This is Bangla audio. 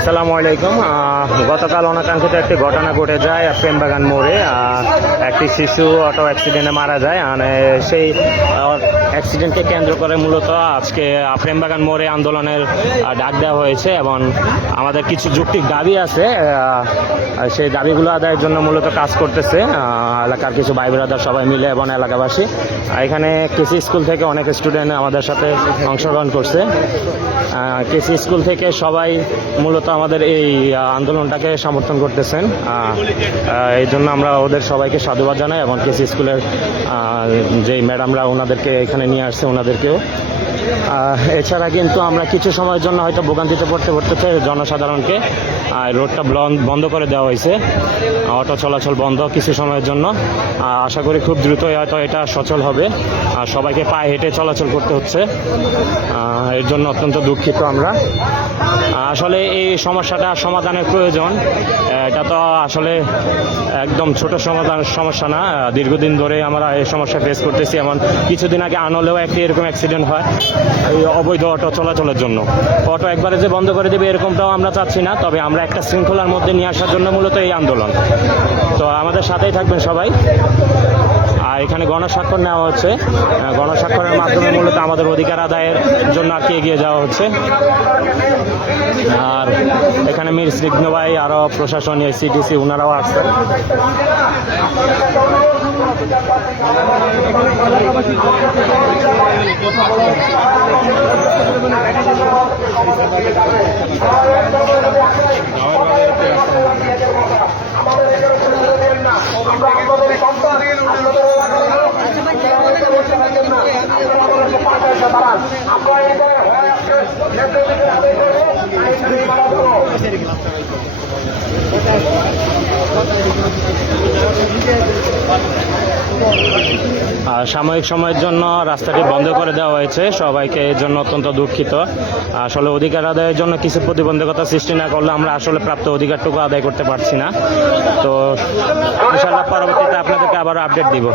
আসসালামু আলাইকুম। গতকাল অনাকাঙ্ক্ষিত একটি ঘটনা ঘটে যায় প্রেমবাগান মোড়ে। একটি শিশু অটো অ্যাক্সিডেন্টে মারা যায়। সেই অ্যাক্সিডেন্টকে কেন্দ্র করে মূলত আজকে প্রেমবাগান মোড়ে আন্দোলনের ডাক দেওয়া হয়েছে এবং আমাদের কিছু যৌক্তিক দাবি আছে। সেই দাবিগুলো আদায়ের জন্য মূলত কাজ করতেছে এলাকার কিছু ভাই ব্রাদার সবাই মিলে এবং এলাকাবাসী। এখানে কেসি স্কুল থেকে অনেক স্টুডেন্ট আমাদের সাথে অংশগ্রহণ করছে। কেসি স্কুল থেকে সবাই মূলত আমাদের এই আন্দোলনটাকে সমর্থন করতেছেন। এই জন্য আমরা ওদের সবাইকে সাধুবাদ জানাই এবং কেসি স্কুলের যেই ম্যাডামরা ওনাদেরকে এখানে নিয়ে আসছে ওনাদেরকেও। এছাড়া কিন্তু আমরা কিছু সময়ের জন্য হয়তো ভোগান্তিতে পড়তেছে জনসাধারণকে। রোডটা বন্ধ করে দেওয়া হয়েছে, অটো চলাচল বন্ধ কিছু সময়ের জন্য। আশা করি খুব দ্রুতই হয়তো এটা সচল হবে। সবাইকে পায়ে হেঁটে চলাচল করতে হচ্ছে, এর জন্য অত্যন্ত দুঃখিত আমরা। আসলে এই সমস্যাটা সমাধানের প্রয়োজন। এটা তো আসলে একদম ছোট সমস্যা না, দীর্ঘদিন ধরে আমরা এই সমস্যা ফেস করতেছি। এমন কিছুদিন আগে আনলেও একটি এরকম অ্যাক্সিডেন্ট হয় এই অবৈধ অটো চলাচলের জন্য। অটো একবারে যে বন্ধ করে দেবে এরকমটাও আমরা চাচ্ছি না, তবে আমরা একটা শৃঙ্খলার মধ্যে নিয়ে আসার জন্য মূলত এই আন্দোলন। তো আমাদের সাথেই থাকবেন সবাই। আর এখানে গণস্বাক্ষর নেওয়া হচ্ছে, গণস্বাক্ষরের মাধ্যমে মূলত আমাদের অধিকার আদায়ের জন্য আর কি এগিয়ে যাওয়া হচ্ছে। আর এখানে মীর স্নিগ্ধ ভাই আরও প্রশাসন সিটিসি ওনারাও আসছেন। সাময়িক সময়ের জন্য রাস্তাটি বন্ধ করে দেওয়া হয়েছে, সবাইকে এর জন্য অত্যন্ত দুঃখিত। আসলে অধিকার আদায়ের জন্য কিছু প্রতিবন্ধকতা সৃষ্টি না করলে আমরা আসলে প্রাপ্ত অধিকারটুকু আদায় করতে পারছি না। তো ইনশাআল্লাহ পরবর্তীতে আপনাদেরকে আবার আপডেট দিব।